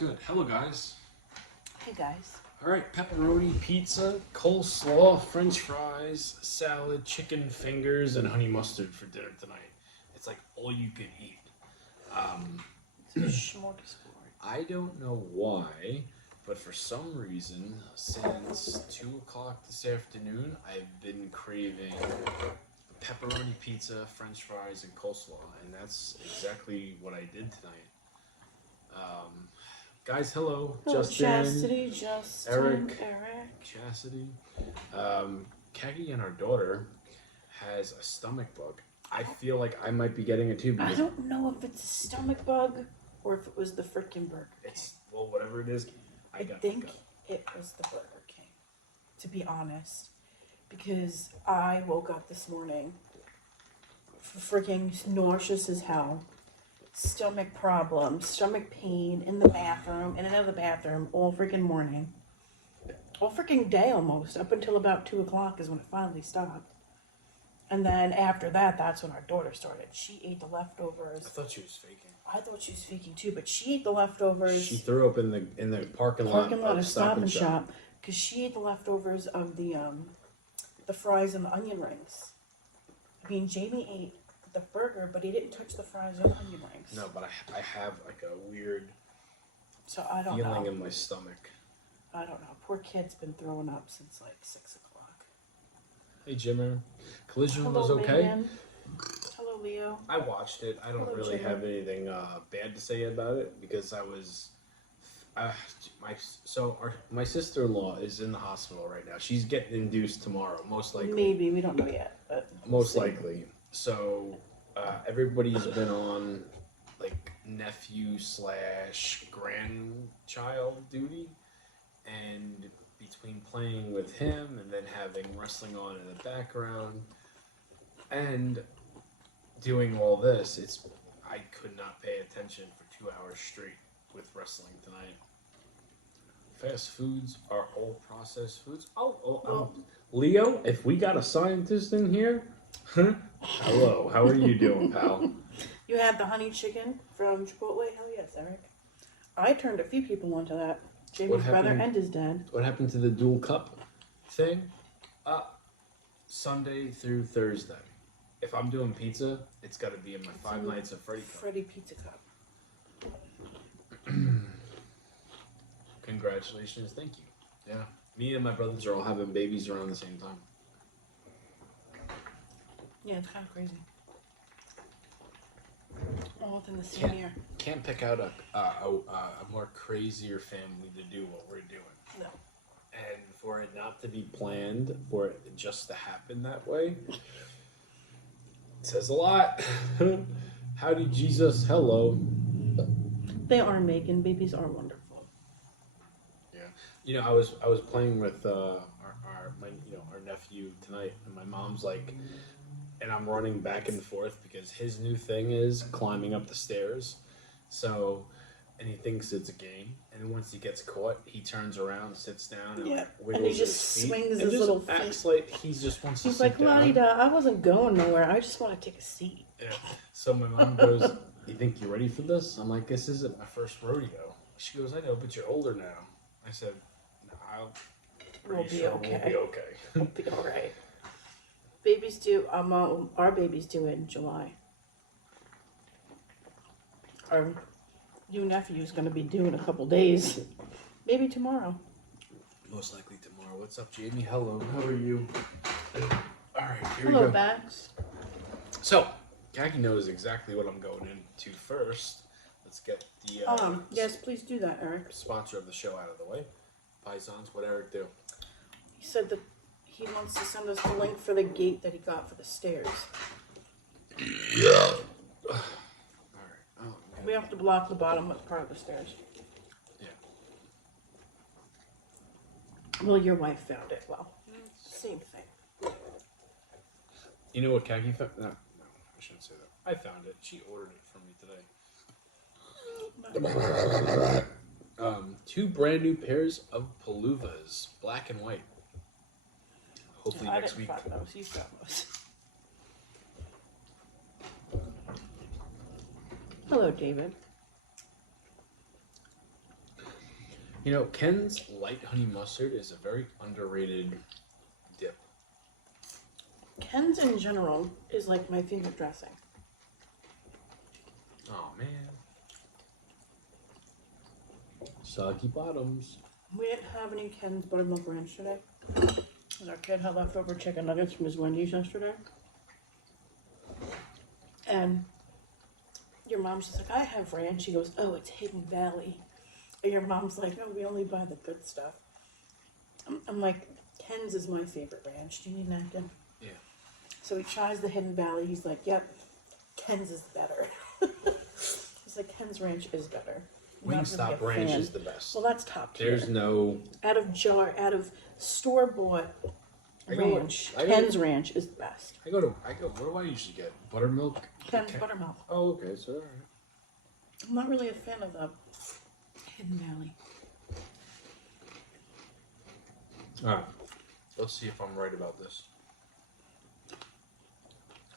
good. Hello, guys. Hey, guys. All right, pepperoni pizza, coleslaw, French fries, salad, chicken fingers, and honey mustard for dinner tonight. It's like all you can eat. It's a smorgasbord. I don't know why, but for some reason, since 2 o'clock this afternoon, I've been craving pepperoni pizza, French fries, and coleslaw, and that's exactly what I did tonight. Guys, hello. Hello, Justin, Chastity, Justin, Eric. Eric. Chastity. Kagi and our daughter has a stomach bug. I feel like I might be getting it too I because don't know if it's a stomach bug or if it was the frickin' Burger King. it's, well, whatever it is, I think it was the Burger King, to be honest. Because I woke up this morning freaking nauseous as hell. Stomach problems, stomach pain in the bathroom, in and out of the bathroom all freaking morning. All freaking day almost, up until about 2 o'clock is when it finally stopped. And then after that, that's when our daughter started. She ate the leftovers. I thought she was faking. I thought she was faking too, but she ate the leftovers. She threw up in the parking lot of Stop and Shop because she ate the leftovers of the fries and the onion rings. I mean, Jamie ate the burger, but he didn't touch the fries or the onion rings. No, but I have like a weird I don't feeling know. in my stomach. I don't know. Poor kid's been throwing up since like 6 o'clock. Hey, Jimmer. Collision Hello, was okay? Megan. Hello, Leo. I watched it. I don't Hello, really Jimmer. have anything bad to say about it because I was. My sister-in-law is in the hospital right now. She's getting induced tomorrow, most likely. Maybe, we don't know yet, but Most likely. So everybody's been on like nephew / grandchild duty, and between playing with him and then having wrestling on in the background and doing all this, I could not pay attention for 2 hours straight with wrestling tonight. Fast foods are all processed foods. Leo, if we got a scientist in here, hello, how are you doing, pal? you had the honey chicken from Chipotle? Hell yes, Eric. I turned a few people onto that. Jamie's brother and his dad. What happened to the dual cup thing? Sunday through Thursday. If I'm doing pizza, it's got to be in my 5 nights of Freddy cup. Freddy Pizza Cup. Congratulations, thank you. Yeah, me and my brothers are all having babies around the same time. Yeah, it's kind of crazy. All within the same year. Can't pick out a more crazier family to do what we're doing. No. And for it not to be planned, for it just to happen that way, it says a lot. Howdy, Jesus. Hello. They are Megan. Babies are wonderful. Yeah. You know, I was playing with our nephew tonight, and my mom's like, and I'm running back and forth because his new thing is climbing up the stairs. So, and he thinks it's a game. And once he gets caught, he turns around, sits down, and wiggles and he just his feet, swings and his just little acts feet. like he just wants to He's sit like, down. La-di-da, I wasn't going nowhere. I just want to take a seat. Yeah. So my mom goes, "You think you're ready for this?" I'm like, "This isn't my first rodeo." She goes, "I know, but you're older now." I said, "No, We'll be okay. We'll be okay." We'll be all right. Babies do. Our babies do it in July. Our new nephew is going to be due in a couple days. Maybe tomorrow. Most likely tomorrow. What's up, Jamie? Hello. How are you? All right, here we Hello, go. Bax. So, Kagi knows exactly what I'm going into first. Let's get the Yes, please do that, Eric. sponsor of the show out of the way. Paisans, what Eric do? He said that he wants to send us the link for the gate that he got for the stairs. Yeah. All right. Oh, We have to block the bottom part of the stairs. Yeah. Well, your wife found it. Well, same thing. You know what Kagi found? No, I shouldn't say that. I found it. She ordered it from me today. 2 brand new pairs of palouvas, black and white. Hopefully I next didn't week. find those. You found those. Hello, David. You know, Ken's light honey mustard is a very underrated dip. Ken's in general is like my favorite dressing. Oh man. Soggy bottoms. We didn't have any Ken's buttermilk ranch today. Because our kid had leftover chicken nuggets from his Wendy's yesterday. And your mom's just like, I have ranch. She goes, oh, it's Hidden Valley. And your mom's like, oh, we only buy the good stuff. I'm like, Ken's is my favorite ranch. Do you need a napkin? Yeah. So he tries the Hidden Valley. He's like, yep, Ken's is better. He's like, Ken's ranch is better. Wingstop ranch is the best. Well, that's top tier. There's no out of store-bought ranch. Ken's ranch is the best. I go. What do I usually get? Buttermilk. Ken's buttermilk. Oh, okay. So all right. I'm not really a fan of the Hidden Valley. All right. Let's see if I'm right about this.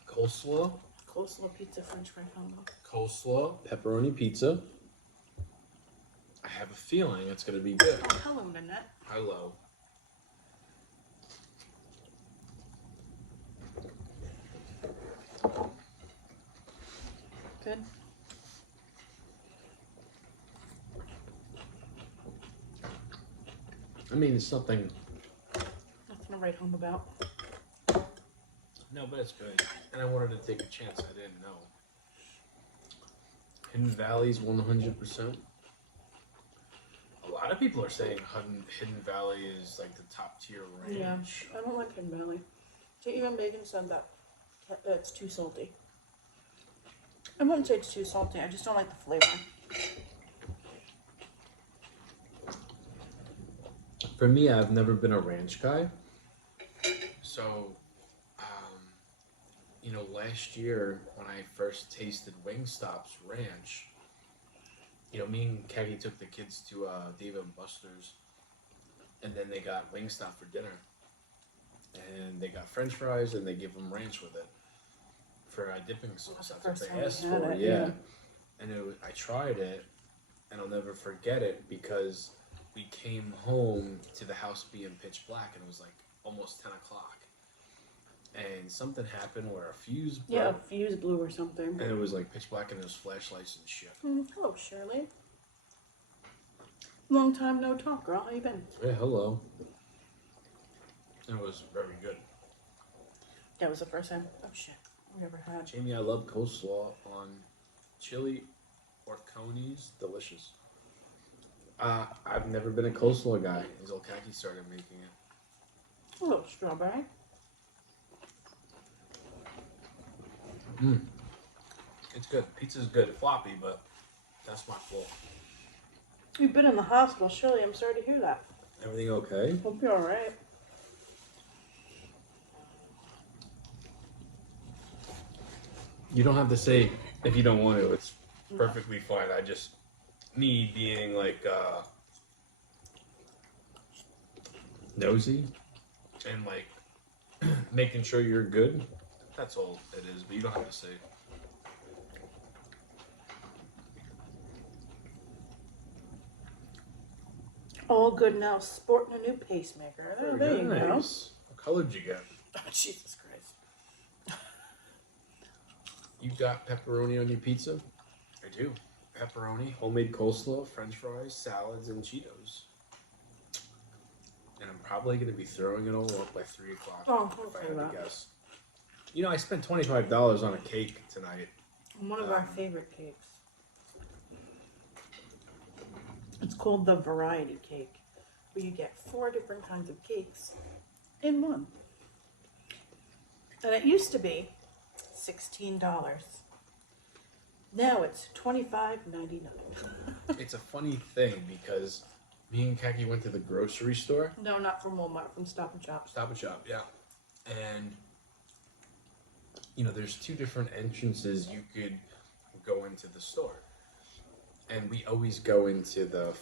Coleslaw. Coleslaw pizza, French fry combo. Coleslaw, pepperoni pizza. I have a feeling it's going to be good. Hello, Nanette. Hello. Good. I mean, it's something. Nothing to write home about. No, but it's good. And I wanted to take a chance. I didn't know. Hidden Valley's 100%. A lot of people are saying Hidden Valley is like the top tier range. Yeah, I don't like Hidden Valley. Even Megan said that it's too salty. I wouldn't say it's too salty. I just don't like the flavor. For me, I've never been a ranch guy. So, you know, last year when I first tasted Wingstop's ranch, you know, me and Keggy took the kids to Dave and Buster's, and then they got Wingstop for dinner. And they got French fries, and they give them ranch with it for dipping sauce. That's what they asked for, yeah. And I tried it, and I'll never forget it because we came home to the house being pitch black, and it was like almost 10 o'clock. And something happened where a fuse broke. Yeah, a fuse blew or something. And it was like pitch black, and there was flashlights and shit. Hello, Shirley. Long time no talk, girl. How you been? Yeah, hello. It was very good. That was the first time. Oh shit, we ever had. Jamie, I love coleslaw on chili or conies. Delicious. I've never been a coleslaw guy until Kaki started making it. A little strawberry. It's good. Pizza's good. Floppy, but that's my fault. You've been in the hospital, Shirley. I'm sorry to hear that. Everything okay? Hope you're alright. You don't have to say if you don't want to. It's perfectly fine. I just, me being like nosy and like making sure you're good. That's all it is, but you don't have to say. All good now. Sporting a new pacemaker. Oh, there you go. What color did you get? Oh, Jesus Christ. You got pepperoni on your pizza? I do. Pepperoni, homemade coleslaw, french fries, salads, and Cheetos. And I'm probably going to be throwing it all up by 3 o'clock if I had to guess. You know, I spent $25 on a cake tonight. One of our favorite cakes. It's called the variety cake, where you get 4 different kinds of cakes in one. And it used to be $16. Now it's $25.99. It's a funny thing because me and Kaki went to the grocery store. No, not from Walmart, from Stop and Shop. Stop and Shop, yeah. And, you know, there's 2 different entrances you could go into the store. And we always go into the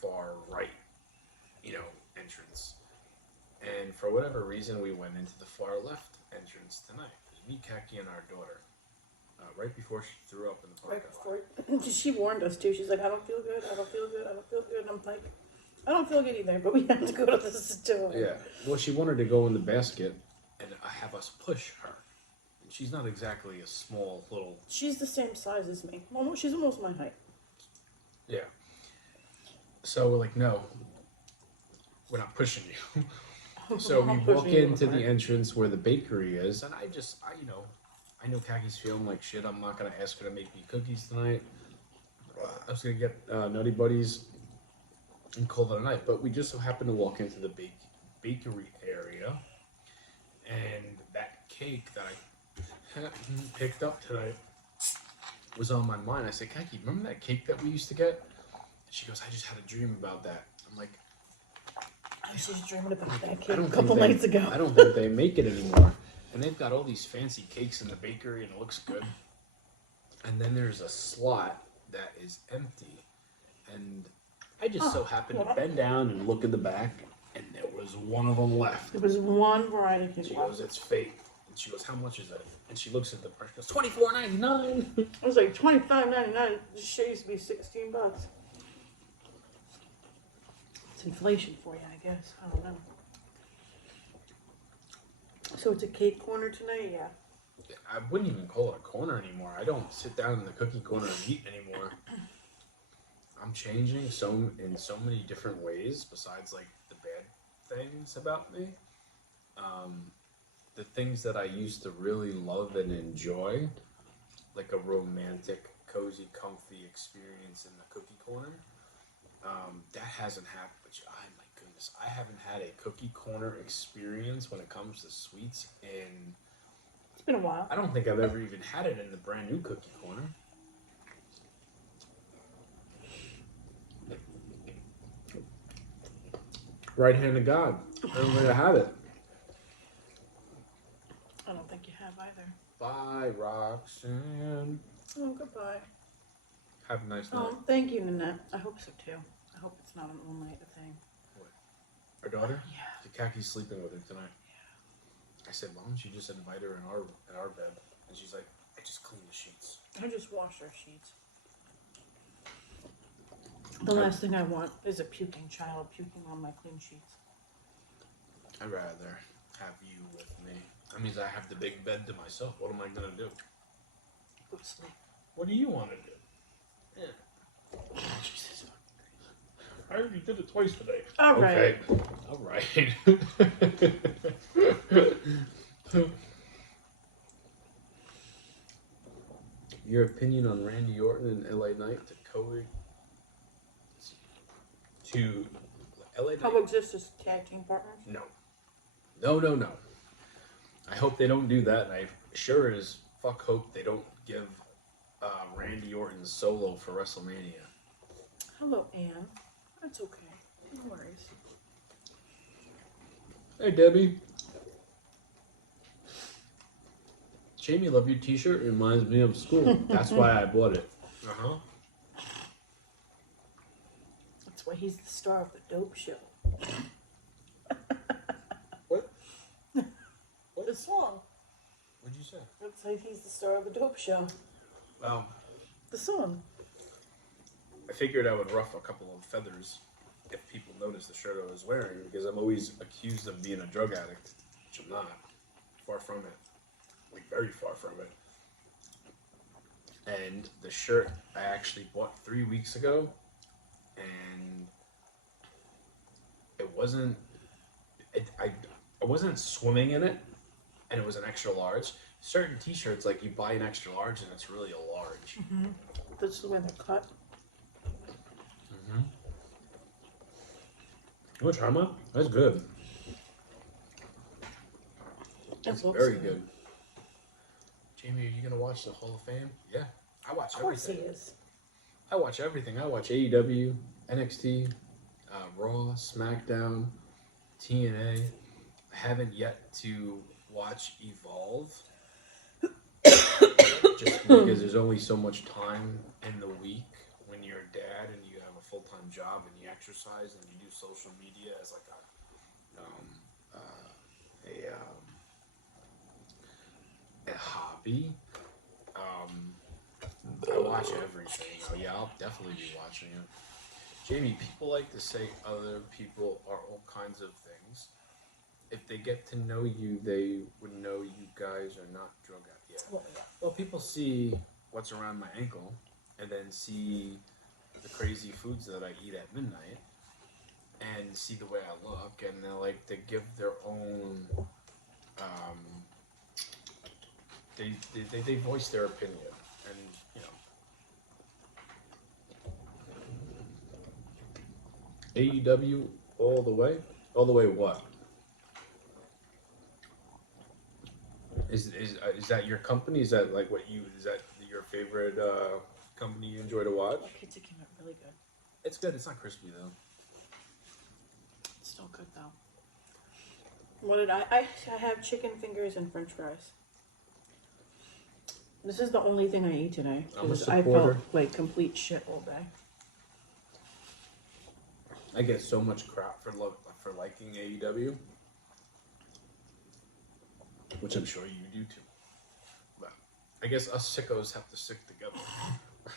far right, you know, entrance. And for whatever reason, we went into the far left entrance tonight. Me, Kaki, and our daughter. Right before she threw up in the parking lot. She warned us too. She's like, I don't feel good, I don't feel good, I don't feel good. And I'm like, I don't feel good either, but we have to go to the store. Yeah. Well, she wanted to go in the basket and have us push her. And she's not exactly a small little. She's the same size as me. She's almost my height. Yeah. So we're like, no, we're not pushing you. So we walk into the entrance where the bakery is, and I know Kaki's feeling like shit. I'm not gonna ask her to make me cookies tonight. I was gonna get Nutty Buddies and call it a night, but we just so happened to walk into the bakery area, and that cake that I picked up tonight was on my mind. I said, Kaki, remember that cake that we used to get? She goes, I just had a dream about that. I'm like, I was just dreaming about that cake a couple nights ago. I don't think they make it anymore. And they've got all these fancy cakes in the bakery, and it looks good. And then there's a slot that is empty. And I just so happened to bend down and look in the back, and there was one of them left. There was one variety cake. She goes, it's fake. And she goes, how much is it? And she looks at the price. She goes, $24.99. I was like, $25.99. This shit used to be $16. It's inflation for you, I guess. I don't know. So it's a cake corner tonight, yeah. I wouldn't even call it a corner anymore. I don't sit down in the cookie corner and eat anymore. I'm changing in so many different ways besides like the bad things about me. The things that I used to really love and enjoy, like a romantic, cozy, comfy experience in the cookie corner, that hasn't happened. Oh my goodness, I haven't had a cookie corner experience when it comes to sweets in... It's been a while. I don't think I've ever even had it in the brand new cookie corner. Right hand of God. Everywhere to have it. I don't think you have either. Bye, Roxanne. Oh, goodbye. Have a nice night. Oh, thank you, Nanette. I hope so too. I hope it's not an all-night thing. What? Our daughter? Yeah. The Kaki's sleeping with her tonight. I said, why don't you just invite her in our bed? And she's like, I just clean the sheets. I just washed our sheets. The last thing I want is a puking child puking on my clean sheets. I'd rather have you with me. That means I have the big bed to myself. What am I going to do? Go to sleep. What do you want to do? Yeah. Jesus. I already did it twice today. All right. Okay. All right. Your opinion on Randy Orton and LA Knight to LA Knight? How exist as tag team partners? No. No. I hope they don't do that, and I sure as fuck hope they don't give Randy Orton solo for WrestleMania. Hello, Anne. That's okay. No worries. Hey, Debbie. Jamie, love your t-shirt. It reminds me of school. That's why I bought it. Uh-huh. That's why he's the star of the dope show. What? The song. What'd you say? That's why he's the star of the dope show. Well, The song. I figured I would ruff a couple of feathers if people noticed the shirt I was wearing, because I'm always accused of being a drug addict, which I'm not. Far from it. Like, very far from it. And the shirt I actually bought 3 weeks ago, and it wasn't... I wasn't swimming in it, and it was an extra large. Certain t-shirts, like, you buy an extra large, and it's really a large. Mm-hmm. That's the way they're cut. Mm-hmm. You want to try mine? That's good. That's very good. Jamie, are you gonna watch the Hall of Fame? Yeah, I watch everything. Of course he is. I watch everything. I watch AEW, NXT, Raw, SmackDown, TNA. I haven't yet to watch Evolve, just because there's only so much time in the week when you're a dad and you have a full-time job and you exercise and you do social media as like a hobby. I watch everything. Oh yeah, I'll definitely be watching it. Jamie, people like to say other people are all kinds of things. If they get to know you, they would know you guys are not drug addicts. Yeah. Well, yeah. Well, people see what's around my ankle, and then see the crazy foods that I eat at midnight, and see the way I look, and they like to give their own. Um, they voice their opinion, and you know, AEW all the way. All the way what? Is that your company? Is that like what you? Is that your favorite company you enjoy to watch? The pizza came out really good. It's good. It's not crispy though. It's still good though. What did I have chicken fingers and French fries. This is the only thing I ate today I'm a because I supporter. felt like complete shit all day. I get so much crap for liking AEW, which I'm sure you do too. But I guess us sickos have to stick together,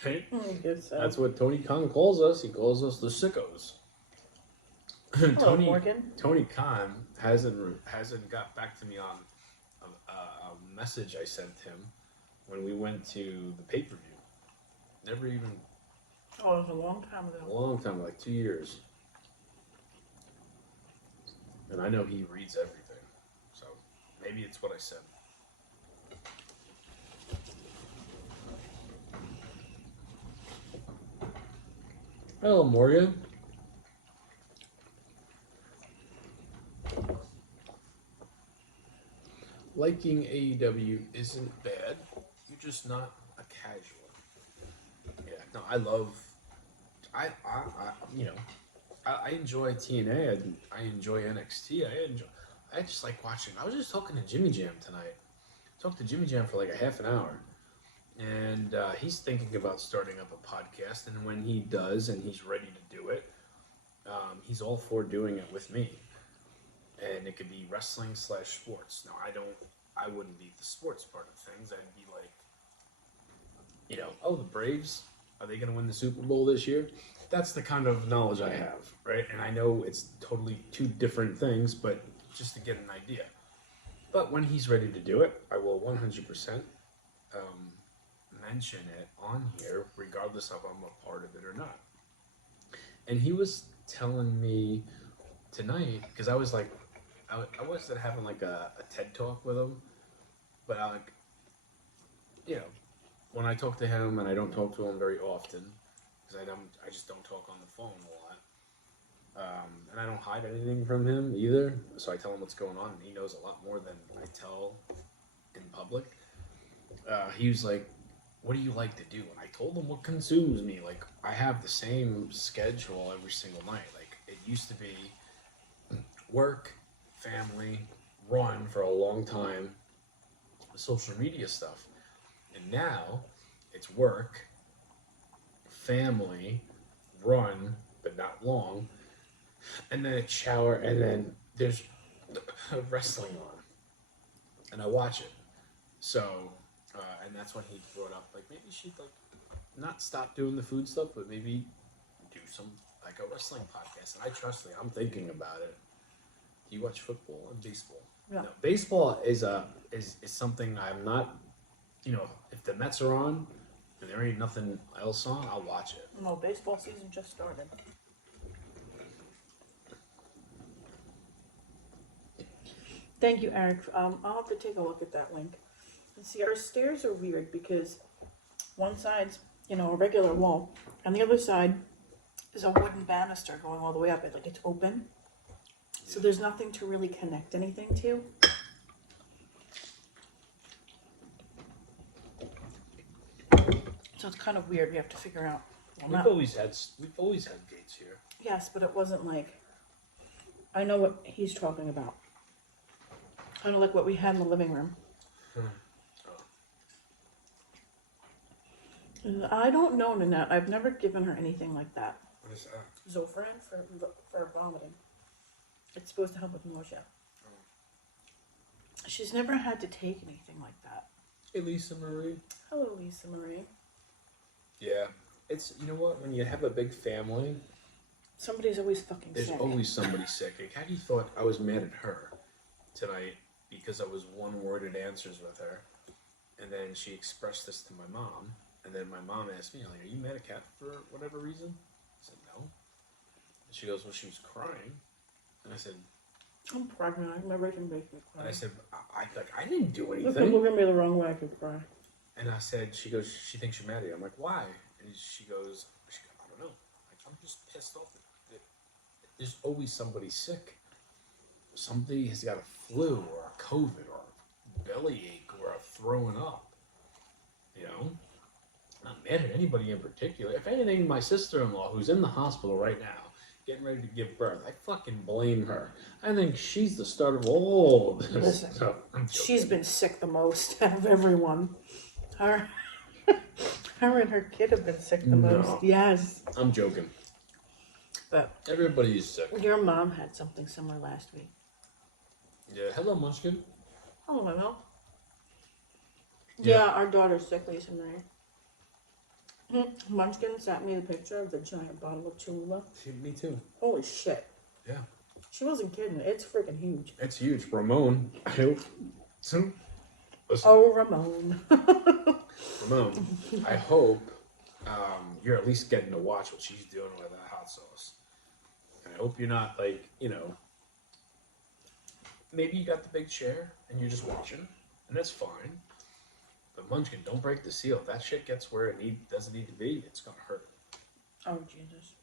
right? I guess so. That's what Tony Khan calls us. He calls us the sickos. Hello, Morgan. Tony Khan hasn't got back to me on a message I sent him when we went to the pay-per-view. Never even. Oh, it was a long time A ago. long time, like 2 years. And I know he reads everything, so maybe it's what I said. Hello, Morgan. Liking AEW isn't bad. You're just not a casual. Yeah, no, I love. You know, I enjoy TNA. I enjoy NXT. I just like watching. I was just talking to Jimmy Jam tonight. Talked to Jimmy Jam for like a half an hour, and he's thinking about starting up a podcast. And when he does, and he's ready to do it, he's all for doing it with me. And it could be wrestling / sports. Now I wouldn't be the sports part of things. I'd be like, you know, oh, the Braves, are they going to win the Super Bowl this year? That's the kind of knowledge I have, right? And I know it's totally two different things, but just to get an idea. But when he's ready to do it, I will 100% mention it on here, regardless of if I'm a part of it or not. And he was telling me tonight, because I was like, I wasn't having like a TED talk with him, but I like, you know, when I talk to him, and I don't talk to him very often, because I just don't talk on the phone a lot, and I don't hide anything from him either. So I tell him what's going on, and he knows a lot more than I tell in public. He was like, "What do you like to do?" And I told him what consumes me. Like, I have the same schedule every single night. Like, it used to be work, family, run for a long time, social media stuff. And now it's work, family, run, but not long, and then it's shower, and then there's wrestling on. And I watch it. So, and that's when he brought up, like, maybe she'd, like, not stop doing the food stuff, but maybe do some, like, a wrestling podcast. And I trust me, I'm thinking about it. You watch football and baseball. Yeah. No, baseball is something I'm not, you know, if the Mets are on and there ain't nothing else on, I'll watch it. No, baseball season just started. Thank you, Eric. I'll have to take a look at that link. And see, our stairs are weird because one side's, you know, a regular wall, and the other side is a wooden banister going all the way up. Like, it's open. So there's nothing to really connect anything to. So it's kind of weird. We have to figure out. Well, We've always had gates here. Yes, but it wasn't like. I know what he's talking about. Kind of like what we had in the living room. And I don't know, Nanette. I've never given her anything like that. What is that? Zofran for vomiting. It's supposed to help with nausea. She's never had to take anything like that. Hey, Lisa Marie. Hello, Lisa Marie. Yeah, it's, you know what, when you have a big family, Somebody's always fucking There's sick. always somebody sick. Like, how do you thought I was mad at her tonight because I was one-worded answers with her, and then she expressed this to my mom, and then my mom asked me, like, "Are you mad at Kat for whatever reason?" I said no. And she goes, "Well, she was crying," and I said, I'm pregnant. My can make me cry. and I said, I didn't do If people anything." look at me the wrong way, I could cry. And I said, she goes, "She thinks you're mad at you." I'm like, "Why?" And she goes, "I don't know. Like, I'm just pissed off. There's always somebody sick. Somebody has got a flu or a COVID or a bellyache or a throwing up. You know? I'm not mad at anybody in particular. If anything, my sister-in-law, who's in the hospital right now, getting ready to give birth, I fucking blame her. I think she's the start of all of this. Listen, So, she's been sick the most out of everyone. Her and her kid have been sick the most. Yes. I'm joking. But everybody's sick. Your mom had something similar last week. Yeah. Hello, Munchkin. Hello, Mama. Yeah, our daughter's sick recently. Munchkin sent me a picture of the giant bottle of Cholula. Me too. Holy shit. Yeah. She wasn't kidding. It's freaking huge. It's huge. Ramon. Listen. Oh, Ramon. Ramon, I hope you're at least getting to watch what she's doing with that hot sauce. And I hope you're not like, maybe you got the big chair and you're just watching, and that's fine. But Munchkin, don't break the seal. If that shit gets where it doesn't need to be, it's gonna hurt. Oh, Jesus.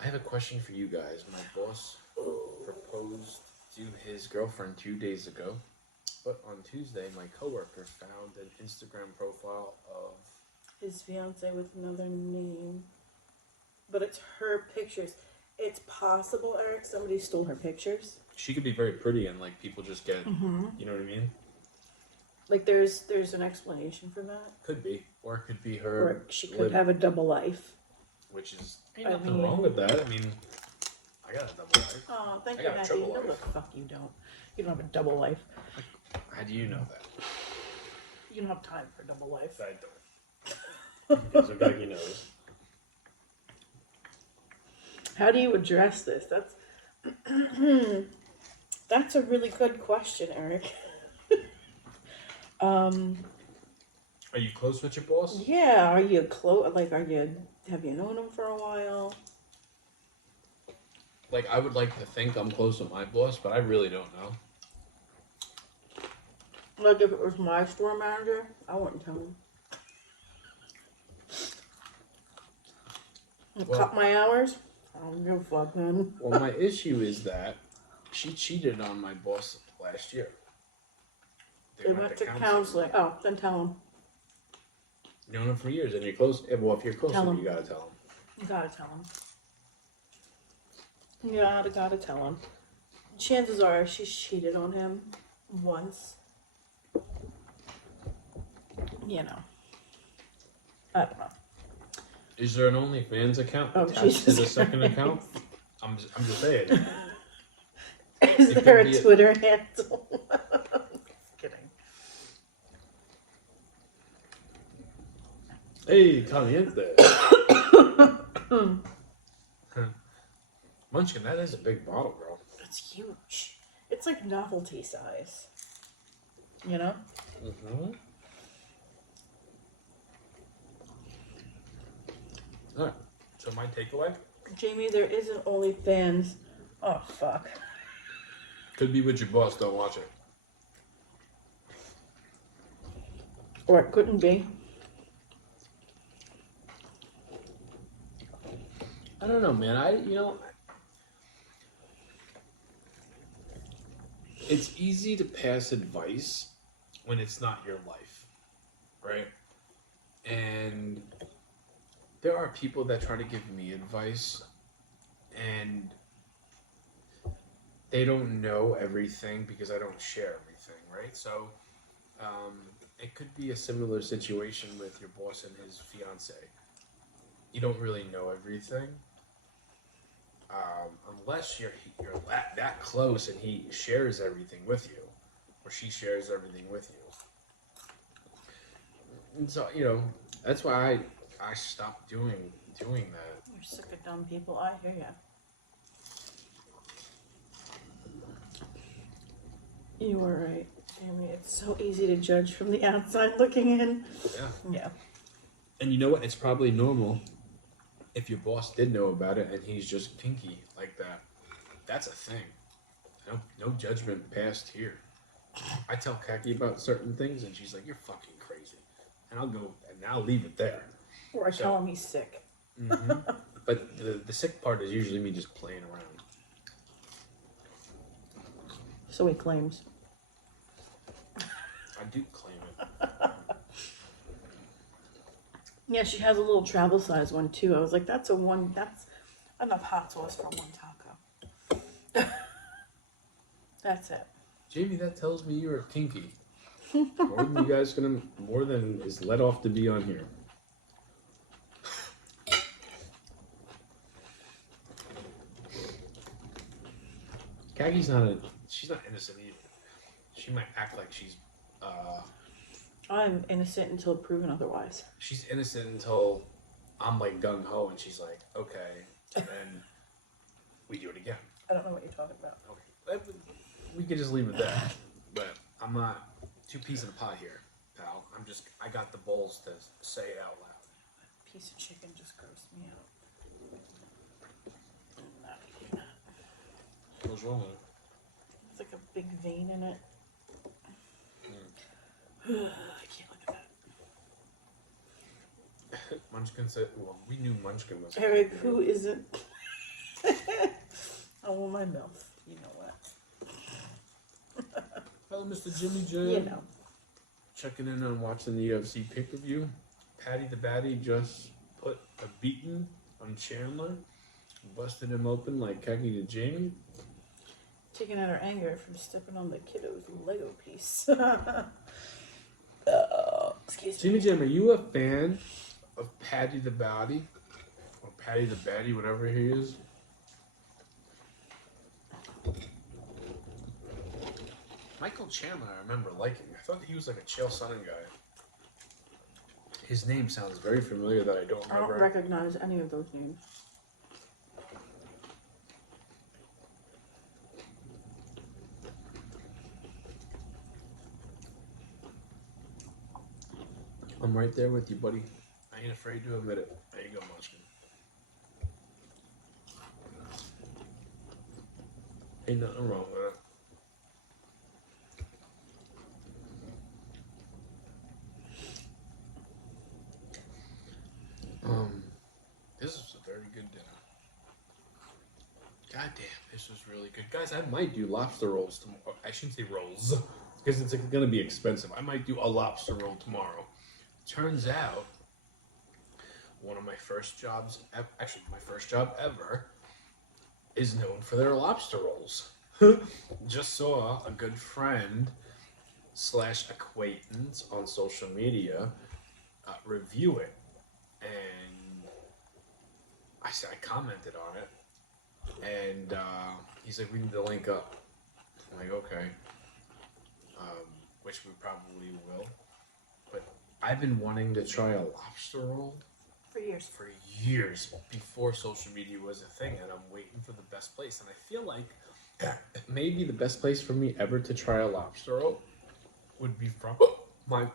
I have a question for you guys. My boss proposed to his girlfriend 2 days ago, but on Tuesday, my coworker found an Instagram profile of his fiance with another name. But it's her pictures. It's possible, Eric, somebody stole her pictures. She could be very pretty and like people just get, you know what I mean? Like there's an explanation for that. Could be, or it could be her. Or she could have a double life. Which is ain't nothing wrong with that. I mean, I got a double life. Oh, thank you, Matthew. No, the fuck you don't. You don't have a double life. How do you know that? You don't have time for a double life. I don't. Because a guy knows. How do you address this? That's a really good question, Eric. Are you close with your boss? Yeah. Are you close? Like, have you known him for a while? Like, I would like to think I'm close with my boss, but I really don't know. Like, if it was my store manager, I wouldn't tell him. Cut my hours? I don't give a fuck, man. Well, my issue is that she cheated on my boss last year. They went to counseling. Oh, then tell him. Known him for years, and you're close. Well, if you're close to him, you gotta tell him. You gotta tell him. You gotta tell him. Chances are she's cheated on him once. I don't know. Is there an OnlyFans account attached to the second account? I'm just saying. Is there a Twitter handle? Just kidding. Hey, caliente. Munchkin, that is a big bottle, bro. It's huge. It's like novelty size. You know? Mm-hmm. All right. So my takeaway? Jamie, there isn't OnlyFans. Oh, fuck. Could be with your boss. Don't watch it. Or it couldn't be. I don't know, man. It's easy to pass advice when it's not your life, right? And there are people that try to give me advice, and they don't know everything because I don't share everything, right? So it could be a similar situation with your boss and his fiance. You don't really know everything. Unless you're that close and he shares everything with you, or she shares everything with you. And so, that's why I stopped doing that. You're sick of dumb people. I hear ya. You were right, Jamie. It's so easy to judge from the outside looking in. Yeah. Yeah. And you know what? It's probably normal if your boss did know about it and he's just kinky like that. That's a thing. No judgment passed here. I tell Kaki about certain things and she's like, "You're fucking crazy," and I'll leave it there. Or I tell him he's sick. Mm-hmm. But the sick part is usually me just playing around. So he claims. I do claim it. Yeah, she has a little travel size one too. I was like, that's enough hot sauce for one taco. That's it. Jamie, that tells me you're kinky. More than is let off to be on here. Kagi's she's not innocent either. She might act like I'm innocent until proven otherwise. she's innocent until I'm like gung ho and she's like, okay, and then we do it again. I don't know what you're talking about. Okay, we could just leave it there. But I'm not two peas in a pot here, pal. I got the balls to say it out loud. Piece of chicken just grossed me out. I'm not eating that. What's wrong with it? It's like a big vein in it. I can't look at that. Munchkin said, well, we knew Munchkin was. Eric, who isn't? I want my mouth. You know what? Hello, Mr. Jimmy J. You know. Checking in on watching the UFC pay-per-view. Patty the Batty just put a beating on Chandler. Busted him open like Kaki to Jamie. Taking out her anger from stepping on the kiddo's Lego piece. Excuse Jimmy me. Jam, are you a fan of Patty the Batty? Or Patty the Batty, whatever he is? Michael Chandler, I remember liking. I thought he was like a Chael Sonnen guy. His name sounds very familiar that I don't I don't remember. recognize any of those names. I'm right there with you, buddy. I ain't afraid to admit it. There you go, Munchkin. Ain't nothing wrong with it. This is a very good dinner. God damn, this was really good. Guys, I might do lobster rolls tomorrow. I shouldn't say rolls, because it's going to be expensive. I might do a lobster roll tomorrow. Turns out, one of my first jobs, actually my first job ever, is known for their lobster rolls. Just saw a good friend / acquaintance on social media review it, and I commented on it, and he's like, "We need to link up." I'm like, "Okay," which we probably will. But I've been wanting to try a lobster roll For years. for years before social media was a thing, and I'm waiting for the best place. And I feel like maybe the best place for me ever to try a lobster roll would be from my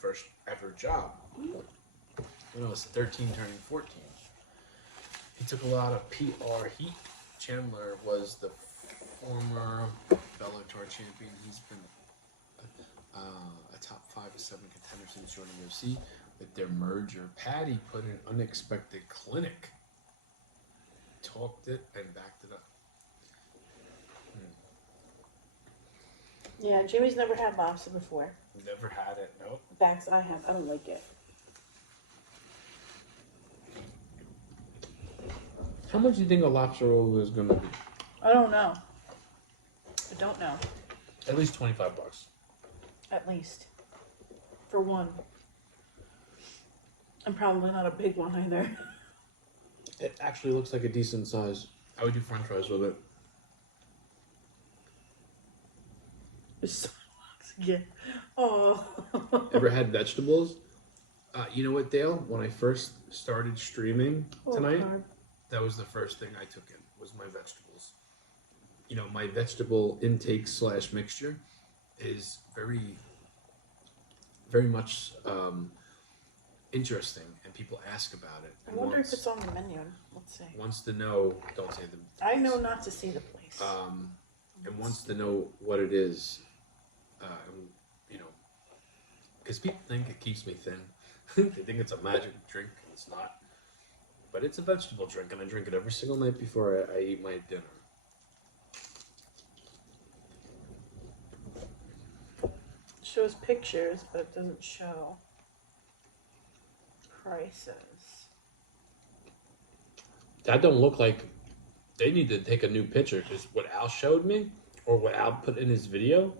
first ever job when I was 13, turning 14. He took a lot of PR heat. Chandler was the former Bellator champion. He's been a top 5 to 7 contender since joining UFC. With their merger, Patty put an unexpected clinic. Talked it and backed it up. Yeah, Jimmy's never had lobster before. Never had it, nope. Facts, I have. I don't like it. How much do you think a lobster roll is going to be? I don't know. I don't know. At least $25. At least. For one. And probably not a big one either. It actually looks like a decent size. I would do french fries with it. Yeah. Oh. Ever had vegetables? You know what, Dale? When I first started streaming tonight, carb. that was the first thing I took in was my vegetables. You know, my vegetable intake slash mixture is very, very much interesting, and people ask about it. I wonder if it's on the menu. Let's see. Wants to know, don't say the place. I know not to see the place. And wants to know what it is. You know, because people think it keeps me thin. They think it's a magic drink, and it's not. But it's a vegetable drink, and I drink it every single night before I eat my dinner. It shows pictures, but it doesn't show prices. That don't look like. They need to take a new picture, because what Al showed me, or what Al put in his video,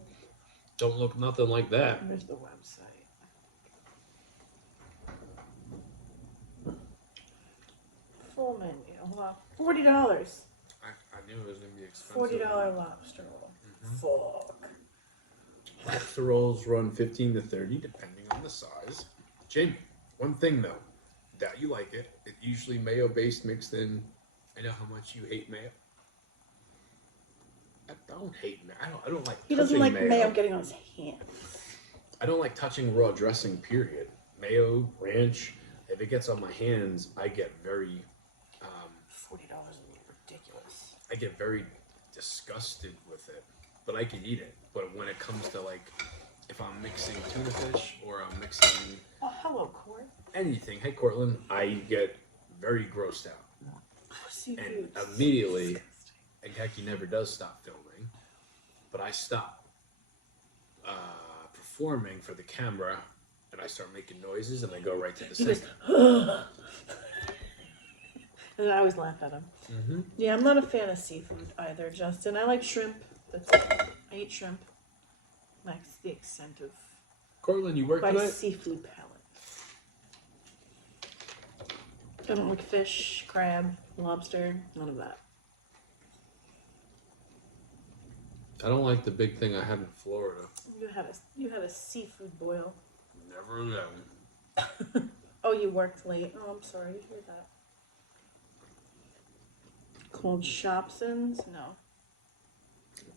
don't look nothing like that. Here's the website. Full menu. Hold on. $40. I knew it was going to be expensive. $40 lobster roll. Fuck. Lobster rolls run 15 to 30, depending on the size. Jamie, one thing though, that you like it. It's usually mayo based mixed in. I know how much you hate mayo. I don't hate mayo. I don't like. He doesn't like mayo getting on his hands. I don't like touching raw dressing. Period. Mayo, ranch. If it gets on my hands, I get very. $40 would be ridiculous. I get very disgusted with it, but I can eat it. But when it comes to like, if I'm mixing tuna fish or I'm mixing Oh, hello, Court. anything, hey Cortland, I get very grossed out. Seafood. And immediately, and heck, he never does stop filming, but I stop performing for the camera, and I start making noises, and I go right to the He sink. goes, and I always laugh at him. Mm-hmm. Yeah, I'm not a fan of seafood either, Justin. I like shrimp. That's it. I eat shrimp. That's the extent of Cortland, you work my tonight? seafood palate. I don't like fish, crab, lobster, none of that. I don't like the big thing I had in Florida. You had a seafood boil. Never again. Oh, you worked late. Oh, I'm sorry to hear that. Called Shopsons? No.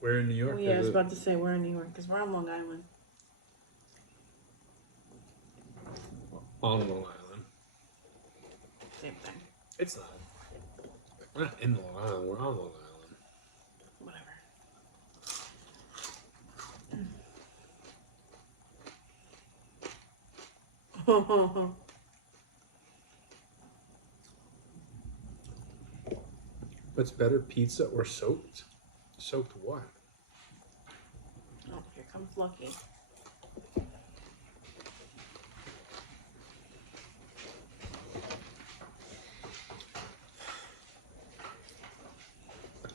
We're in New York. Oh, yeah, I was is it? about to say we're in New York because we're on Long Island. On Long Island. Same thing. It's not. We're not in Long Island. We're on Long Island. Whatever. What's better, pizza or soaked? Soaked what? Oh, here comes Lucky.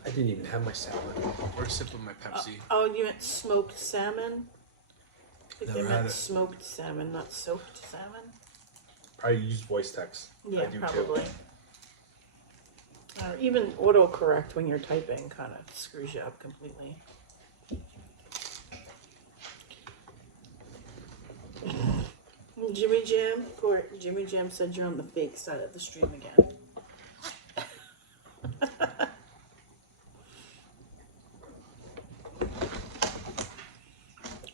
I didn't even have my salad. Or a sip of my Pepsi. Oh, you meant smoked salmon? I think they Never had meant it. smoked salmon, not soaked salmon. Probably use voice text. Yeah, I do probably. too. Or even autocorrect when you're typing kind of screws you up completely. Jimmy Jam, Jimmy Jam said you're on the fake side of the stream again.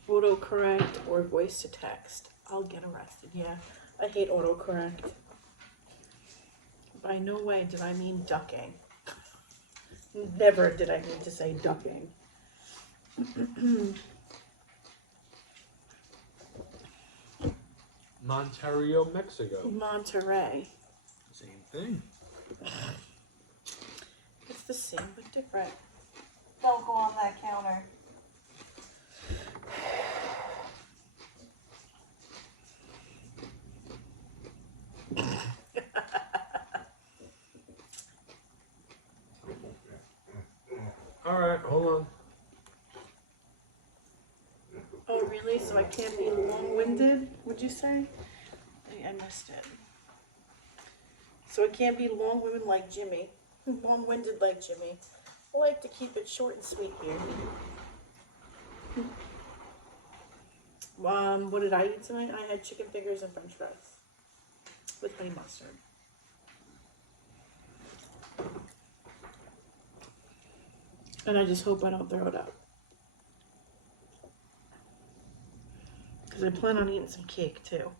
Autocorrect or voice to text. I'll get arrested. Yeah, I hate autocorrect. By no way did I mean ducking. Never did I mean to say ducking. Monterrey, Mexico. Monterey. Same thing. It's the same but different. Don't go on that counter. Alright, hold on. Oh, really? So I can't be long-winded, would you say? I missed it. So I can't be long-winded like Jimmy. Long-winded like Jimmy. I like to keep it short and sweet here. What did I eat tonight? I had chicken fingers and french fries. with honey mustard. And I just hope I don't throw it up. Because I plan on eating some cake too.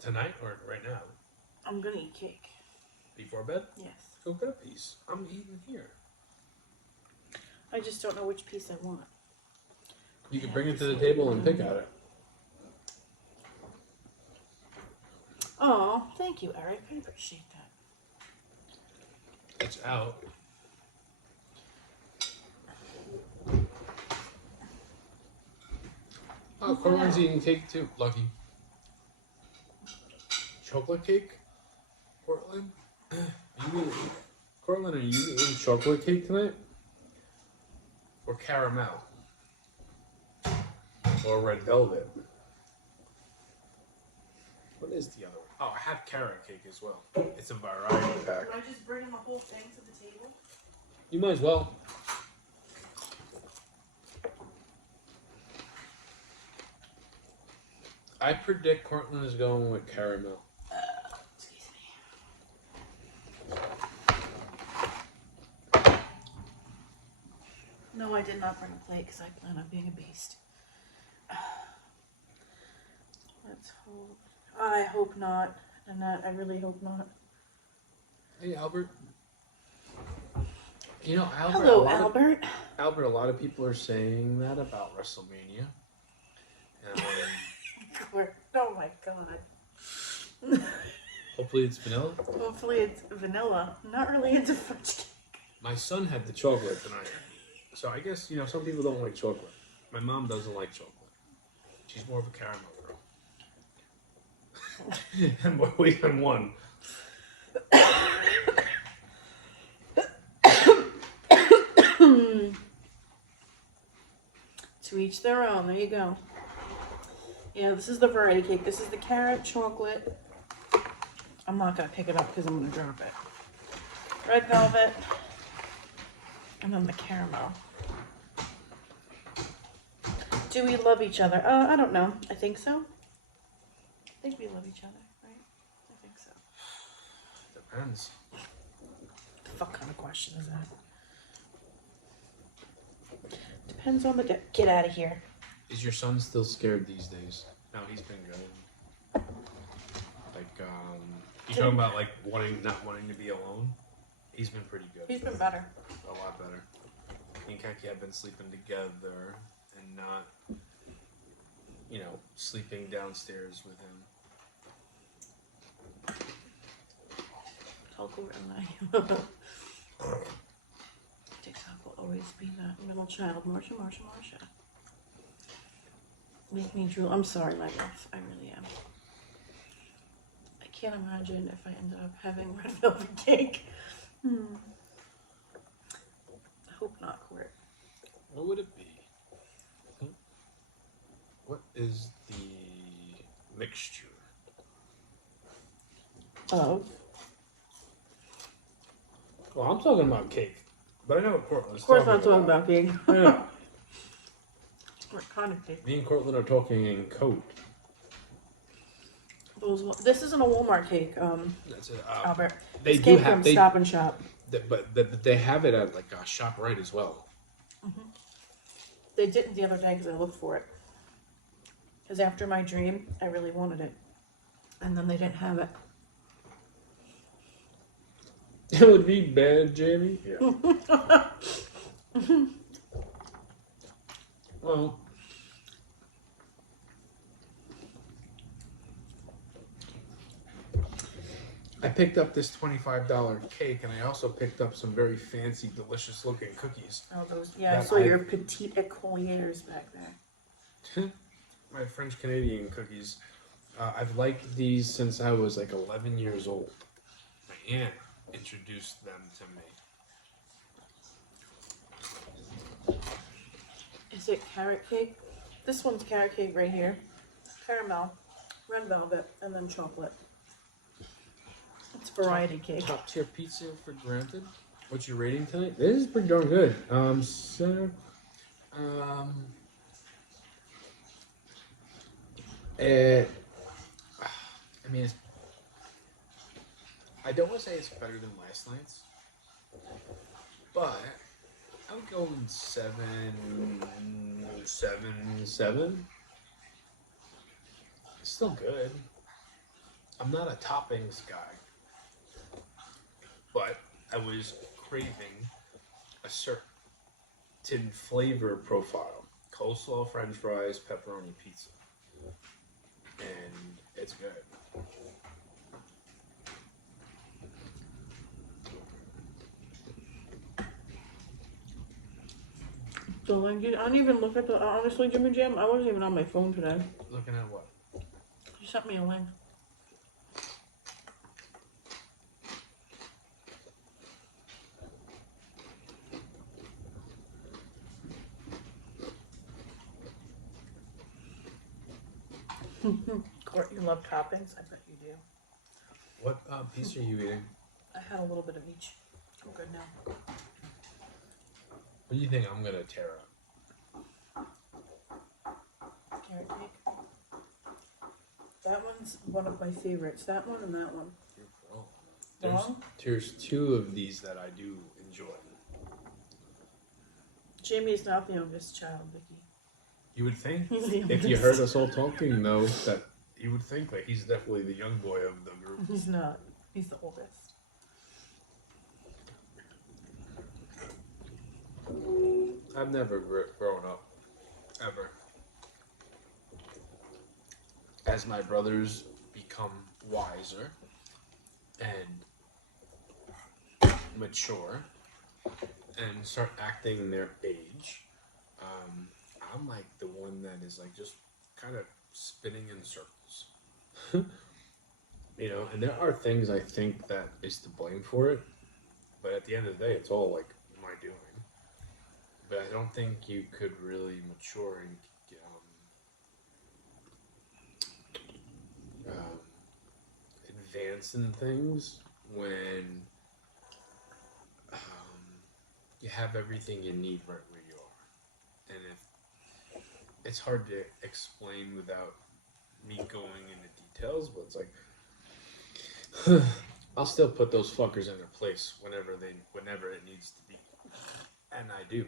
Tonight or right now? I'm gonna eat cake. Before bed? Yes. Go get a piece. I'm eating here. I just don't know which piece I want. You can bring it to the table and pick at it. Oh, thank you, Eric. I appreciate that. It's out. Oh, Cortland's eating cake too. Lucky. Chocolate cake? Cortland? Cortland, are you eating chocolate cake tonight? Or caramel? Or red velvet? What is the other one? Oh, I have carrot cake as well. It's a variety pack. Should I just bring the whole thing to the table? You might as well. I predict Cortland is going with caramel. Excuse me. No, I did not bring a plate because I plan on being a beast. Let's hope. I hope not. Annette, I really hope not. Hey, Albert. You know, Albert. Hello, Albert. Albert, a lot of people are saying that about WrestleMania. Oh my god. Hopefully it's vanilla. Hopefully it's vanilla. I'm not really into French cake. My son had the chocolate tonight. So I guess, you know, some people don't like chocolate. My mom doesn't like chocolate. She's more of a caramel girl. And we on one. To each their own. There you go. Yeah, this is the variety cake. This is the carrot chocolate. I'm not going to pick it up because I'm going to drop it. Red velvet. And then the caramel. Do we love each other? I don't know. I think so. I think we love each other, right? I think so. Depends. What the fuck kind of question is that? Depends on the day. Get out of here. Is your son still scared these days? No, he's been good. Like, you talking about like not wanting to be alone? He's been pretty good. He's been better. A lot better. Me and Keki have been sleeping together and not, you know, sleeping downstairs with him. Talk over and TikTok will always be the middle child. Marsha. Make me drool. I'm sorry, my love. I really am. I can't imagine if I ended up having red velvet cake. I hope not, Court. What would it be? What is the mixture? Of? Well, I'm talking about cake. But I know what Cortland's Of course I'm talking about cake. Yeah. What kind of cake? Me and Cortland are talking in code. This isn't a Walmart cake, That's it. Albert. They This do came have from Stop and Shop. but they have it at like a ShopRite as well. They didn't the other day because I looked for it. Because after my dream, I really wanted it. And then they didn't have it. It would be bad, Jamie. Yeah. Well, I picked up this $25 cake, and I also picked up some very fancy, delicious-looking cookies. Oh, those. Yeah, I That saw your petite eclairs back there. My French Canadian cookies. I've liked these since I was like 11 years old. My aunt introduced them to me. Is it carrot cake? This one's carrot cake right here. Caramel, red velvet, and then chocolate. It's variety cake. Top tier pizza for granted. What's your rating tonight? This is pretty darn good. I mean, I don't want to say it's better than last night's, but I would go in 7. It's still good. I'm not a toppings guy, but I was craving a certain flavor profile. Coleslaw, French fries, pepperoni pizza. And it's good. So like, I didn't even look at the, honestly, Jimmy Jam, I wasn't even on my phone today. Looking at what? You sent me a link. Court, you love toppings? I bet you do. What piece are you eating? I had a little bit of each. I'm good now. What do you think I'm gonna tear up? Carrot cake. That one's one of my favorites. That one and that one. There's two of these that I do enjoy. Jamie is not the youngest child, Vicky. You would think, He's the if you youngest. heard us all talking, though, that you would think that he's definitely the young boy of the group. He's not. He's the oldest. I've never grown up, ever. As my brothers become wiser and mature and start acting their age, I'm like the one that is like just kind of spinning in circles. You know, and there are things I think that is to blame for it, but at the end of the day, it's all like my doing. But I don't think you could really mature and advance in things when you have everything you need right where you are. And it's hard to explain without me going into details, but it's like I'll still put those fuckers in their place whenever it needs to be, and I do.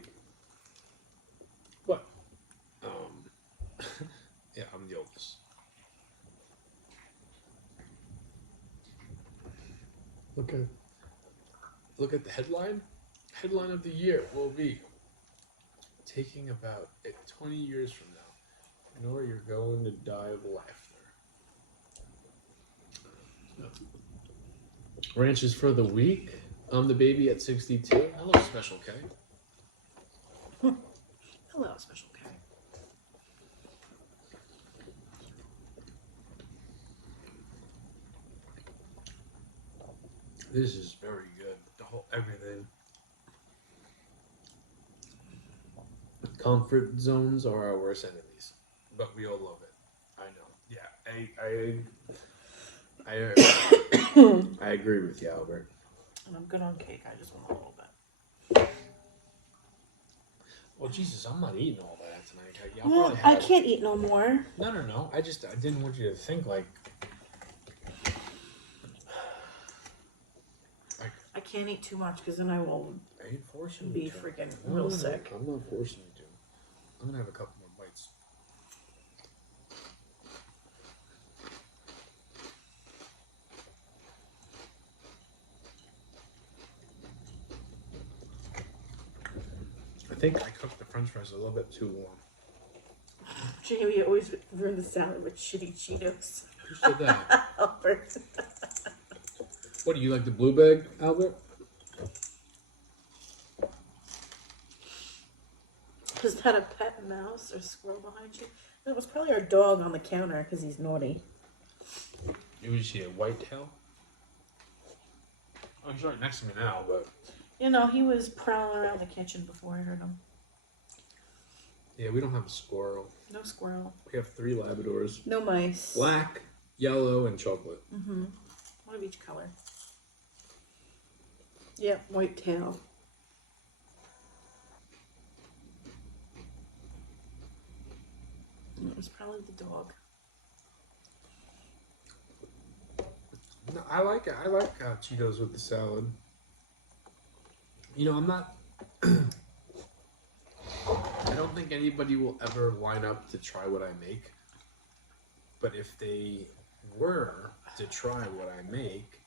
But yeah, I'm the oldest. Look at the headline. Headline of the year will be taking about 20 years from now. Nor you're going to die of laughter. Ranches for the week. I'm the baby at 62. Hello, Special K. Hello, Special K. This is very good. The whole everything. Comfort zones are our worst enemies, but we all love it. I know. Yeah, I agree with you, Albert. And I'm good on cake. I just want a little bit. Well, Jesus, I'm not eating all that tonight. Well, I can't eat no more. No. I didn't want you to think like I can't eat too much because then I will I ain't forcing you be to. freaking No, real no, sick. I'm not forcing you to. I'm gonna have a couple more bites. I think I cooked the French fries a little bit too long. Jamie always ruined the salad with shitty Cheetos. Who said that? Albert. What do you like, the blue bag, Albert? Was that a pet mouse or squirrel behind you? No, it was probably our dog on the counter because he's naughty. You see a white tail? Oh, he's right next to me now, but You know, he was prowling around the kitchen before I heard him. yeah, we don't have a squirrel. No squirrel. We have 3 Labradors. No mice. Black, yellow, and chocolate. Mm-hmm. One of each color. Yep, white tail. It was probably the dog. No, I like it. I like Cheetos with the salad. You know, I'm not. I don't think anybody will ever line up to try what I make. But if they were to try what I make,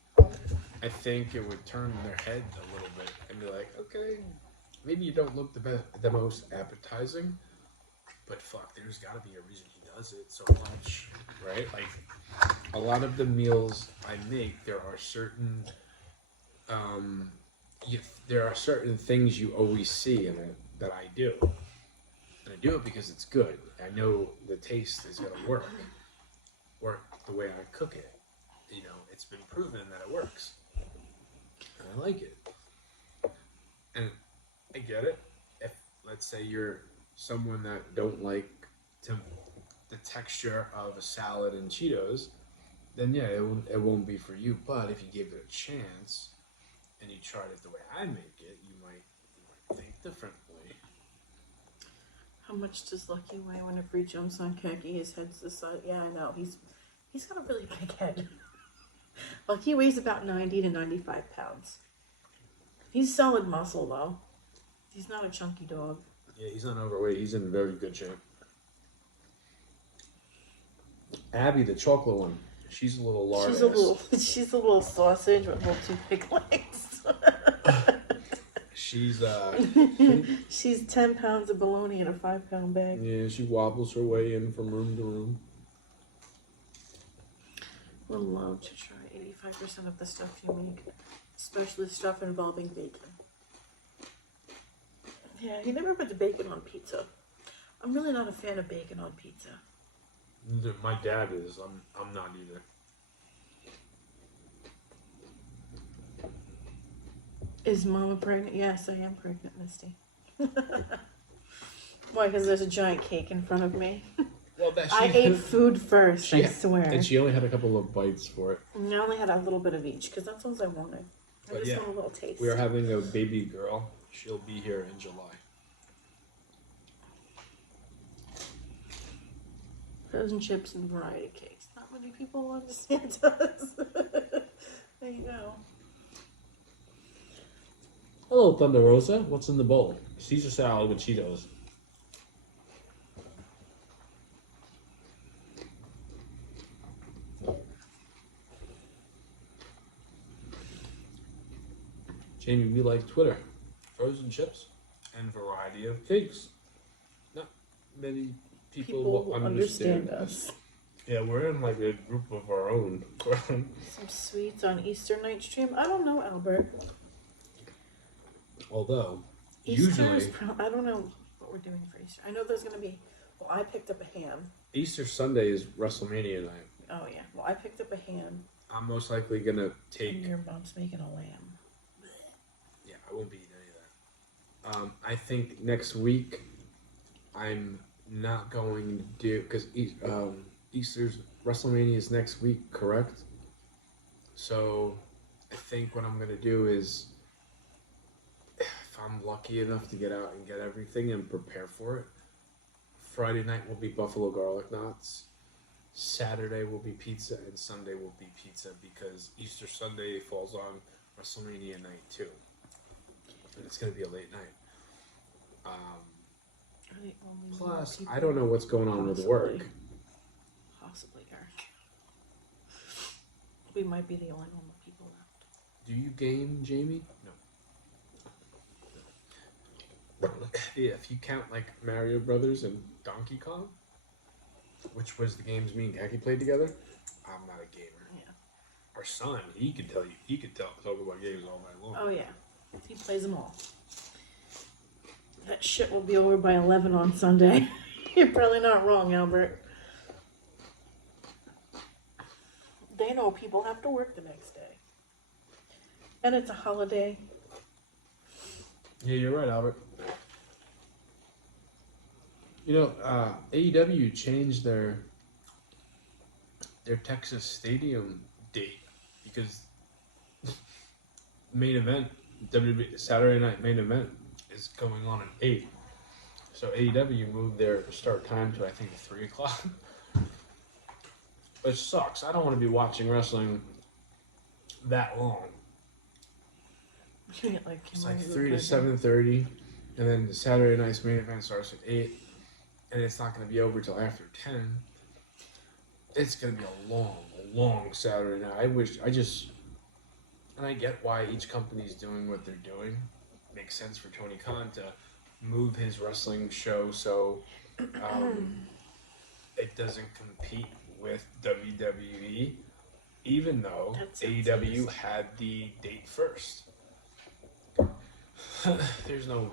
I think it would turn their head a little bit and be like, okay, maybe you don't look the most appetizing, but fuck, there's got to be a reason he does it so much, right? Like a lot of the meals I make, there are certain there are certain things you always see in it that I do. And I do it because it's good. I know the taste is going to work the way I cook it. You know, it's been proven that it works. And I like it. And I get it. If, let's say, you're someone that don't like the texture of a salad and Cheetos, then yeah, it won't be for you. But if you give it a chance and you tried it the way I make it, you might think differently. How much does Lucky weigh whenever he jumps on khaki? His head's the side. Yeah, I know. He's got a really big head. Lucky weighs about 90 to 95 pounds. He's solid muscle, though. He's not a chunky dog. Yeah, he's not overweight. He's in very good shape. Abby, the chocolate one, she's a little large. She's a little sausage with little two big legs. She's 10 pounds of bologna in a 5-pound bag. Yeah, she wobbles her way in from room to room. Would love to try 85% of the stuff you make, especially stuff involving bacon. Yeah, you never put the bacon on pizza. I'm really not a fan of bacon on pizza. My dad is. I'm not either. Is Mama pregnant? Yes, I am pregnant, Misty. Why? Because there's a giant cake in front of me. Well, I ate food first, I swear. And she only had a couple of bites for it. And I only had a little bit of each, because that's all I wanted. I just want a little taste. We are having a baby girl. She'll be here in July. Frozen chips and variety cakes. Not many people understand us. There you go. Hello, Thunder Rosa. What's in the bowl? Caesar salad with Cheetos. Jamie, we like Twitter. Frozen chips and variety of cakes. Not many people will understand us. Yeah, we're in like a group of our own. Some sweets on Easter night stream. I don't know, Albert. Although, Easter's I don't know what we're doing for Easter. I know there's going to be, well, I picked up a ham. Easter Sunday is WrestleMania night. Oh, yeah. Well, I picked up a ham. I'm most likely going to take... And your mom's making a lamb. Yeah, I won't be eating any of that. I think next week, I'm not going to do... Because Easter's... WrestleMania is next week, correct? So, I think what I'm going to do is... If I'm lucky enough to get out and get everything and prepare for it, Friday night will be buffalo garlic knots, Saturday will be pizza, and Sunday will be pizza because Easter Sunday falls on WrestleMania night too. And it's going to be a late night. Plus, I don't know what's going on with work. Possibly, Eric. We might be the only normal people left. Do you game, Jamie? No. If you count like Mario Brothers and Donkey Kong, which was the games me and Khaki played together, I'm not a gamer. Yeah. Our son, he could talk about games all night long. Oh yeah, he plays them all. That shit will be over by 11 on Sunday. You're probably not wrong, Albert. They know people have to work the next day, and it's a holiday. Yeah, you're right, Albert. You know, AEW changed their Texas Stadium date because main event, WWE Saturday Night Main Event is going on at 8. So AEW moved their start time to I think 3 o'clock. Which sucks. I don't want to be watching wrestling that long. Like, It's like 3 to 7:30, and then the Saturday night's main event starts at 8, and it's not going to be over till after 10. It's going to be a long Saturday night. And I get why each company's doing what they're doing. Makes sense for Tony Khan to move his wrestling show so it doesn't compete with WWE, even though AEW had the date first. There's no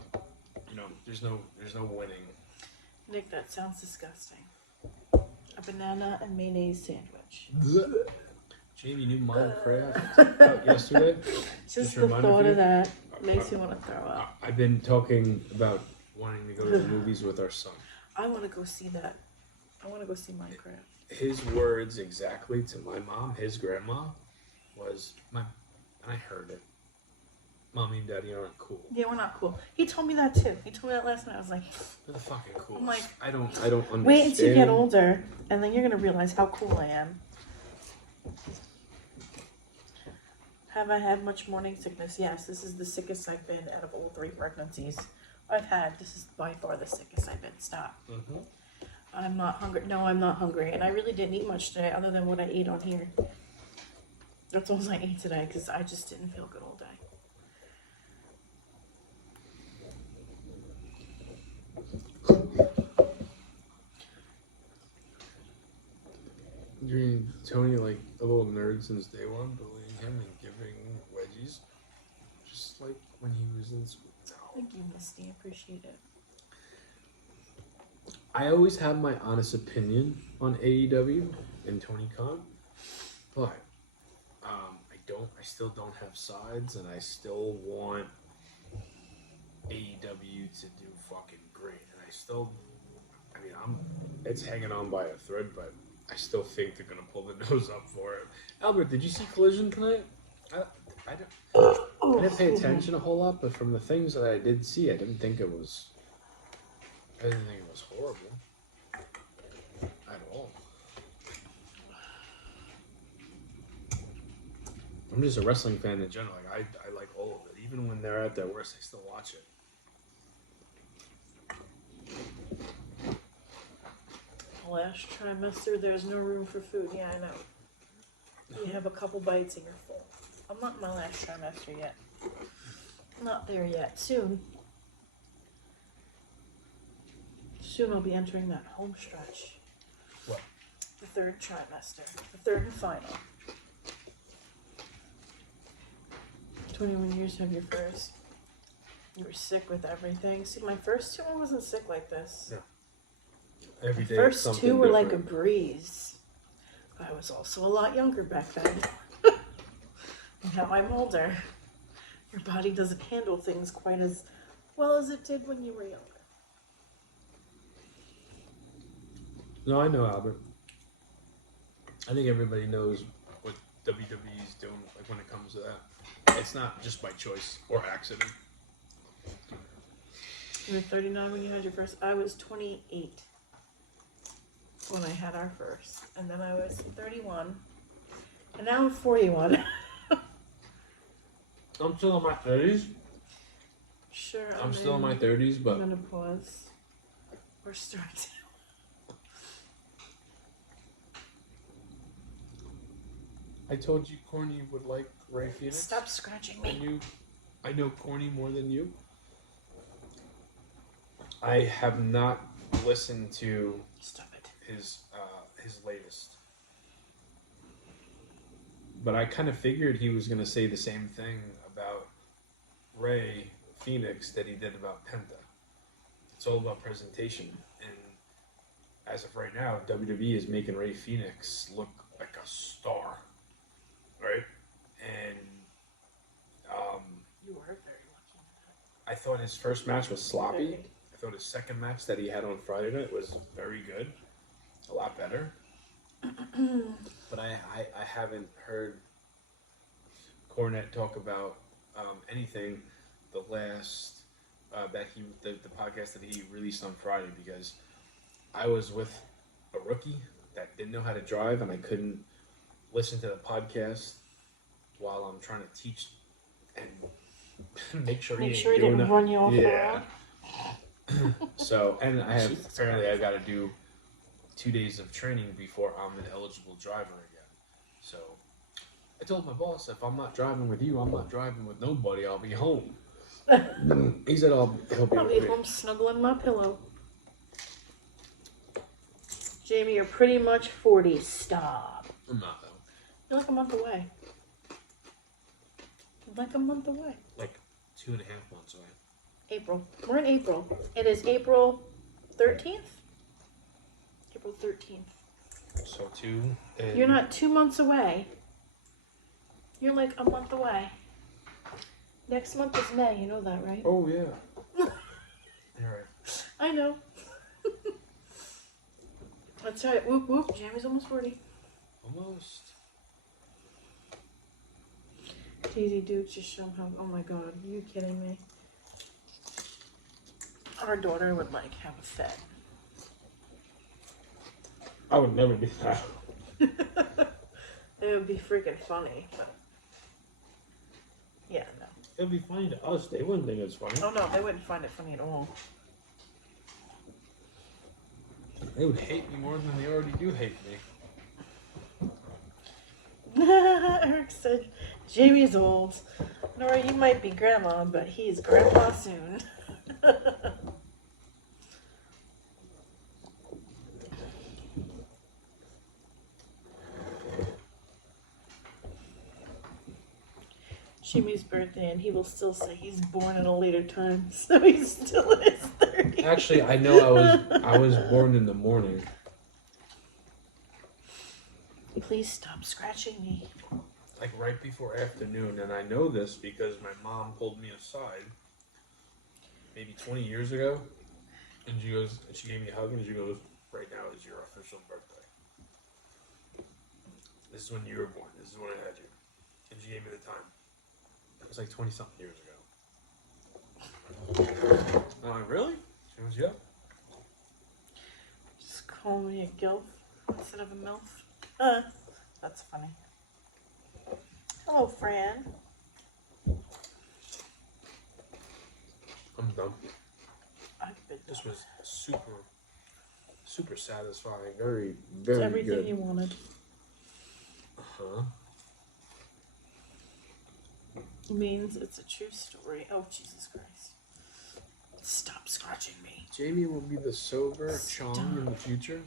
winning. Nick, that sounds disgusting. A banana and mayonnaise sandwich. Jamie knew Minecraft out yesterday. Just the thought of that makes me want to throw up. I've been talking about wanting to go to the movies with our son. I want to go see that. I want to go see Minecraft. His words exactly to my mom, his grandma, was, and I heard it, Mommy and Daddy aren't cool. Yeah, we're not cool. He told me that too. He told me that last night. I was like, they're the fucking coolest. I'm like, I don't understand. Wait until you get older, and then you're going to realize how cool I am. Have I had much morning sickness? Yes, this is the sickest I've been out of all 3 pregnancies I've had. This is by far the sickest I've been. Stop. Mm-hmm. I'm not hungry. No, I'm not hungry. And I really didn't eat much today other than what I ate on here. That's all I ate today because I just didn't feel good all day. You're Tony like a little nerd since day one, bullying him and giving wedgies, just like when he was in school. No. Thank you, Misty. I appreciate it. I always have my honest opinion on AEW and Tony Khan, but I still don't have sides, and I still want AEW to do fucking great, and it's hanging on by a thread, but I still think they're gonna pull the nose up for it. Albert, did you see Collision tonight? I didn't pay attention a whole lot, but from the things that I did see, I didn't think it was horrible at all. I'm just a wrestling fan in general. Like I like all of it, even when they're at their worst, I still watch it. Last trimester, there's no room for food. Yeah, I know. You have a couple bites and you're full. I'm not in my last trimester yet. Not there yet. Soon. Soon I'll be entering that home stretch. What? The 3rd trimester. The 3rd and final. 21 years to have your first. You were sick with everything. See, my first 2, I wasn't sick like this. Yeah. Every day. First 2 were like a breeze. I was also a lot younger back then. Now I'm older. Your body doesn't handle things quite as well as it did when you were younger. No, I know, Albert. I think everybody knows what WWE is doing, like when it comes to that. It's not just by choice or accident. You were 39 when you had your first. I was 28 when I had our first. And then I was 31. And now I'm 41. I'm still in my 30s. Sure. I'm still in my 30s, but menopause. We're starting. I told you Corny would like Ray Phoenix. Stop scratching me. I know Corny more than you. I have not listened to his latest, but I kind of figured he was going to say the same thing about Ray Phoenix that he did about Penta. It's all about presentation, and as of right now, WWE is making Ray Phoenix look like a star, right? And you were very lucky. I thought his first match was sloppy. I thought his second match that he had on Friday night was very good, a lot better. But I haven't heard Cornette talk about anything the last the podcast that he released on Friday, because I was with a rookie that didn't know how to drive and I couldn't listen to the podcast while I'm trying to teach and make sure Make he sure he ain't doing didn't that. run you off the Yeah. road. So, and I have Jesus apparently Christ. I got to do 2 days of training before I'm an eligible driver again. So, I told my boss, if I'm not driving with you, I'm not driving with nobody. I'll be home. He said he'll be I'll with be me. home snuggling my pillow. Jamie, you're pretty much 40. Stop. I'm not though. You're like a month away. Like a month away. Like 2.5 months away. April. We're in April. It is April 13th? April 13th. So 2. And You're not 2 months away. You're like a month away. Next month is May. You know that, right? Oh yeah. All right. I know. That's right. Whoop whoop. Jamie's almost 40. Almost. Easy dude, just show him how. Oh my god, are you kidding me? Our daughter would like have a fit. I would never do that. It would be freaking funny, but yeah, no. It'd be funny to us. They wouldn't think it's funny. Oh no, they wouldn't find it funny at all. They would hate me more than they already do hate me. Eric said, Jamie's old. Nora, you might be grandma, but he's grandpa soon. Jimmy's birthday, and he will still say he's born at a later time, so he's still in his 30s. Actually, I know I was born in the morning. Please stop scratching me. Like right before afternoon, and I know this because my mom pulled me aside maybe 20 years ago, and she gave me a hug, and she goes, right now is your official birthday. This is when you were born. This is when I had you. And she gave me the time. That was like 20-something years ago. I'm like, really? She goes, yeah. Just call me a gilf instead of a milf. That's funny. Hello, Fran. I'm done. I've been This was super satisfying. Very, It's very everything good. you wanted. Uh-huh. Means it's a true story. Oh, Jesus Christ. Stop scratching me. Jamie will be the sober Chong in the future.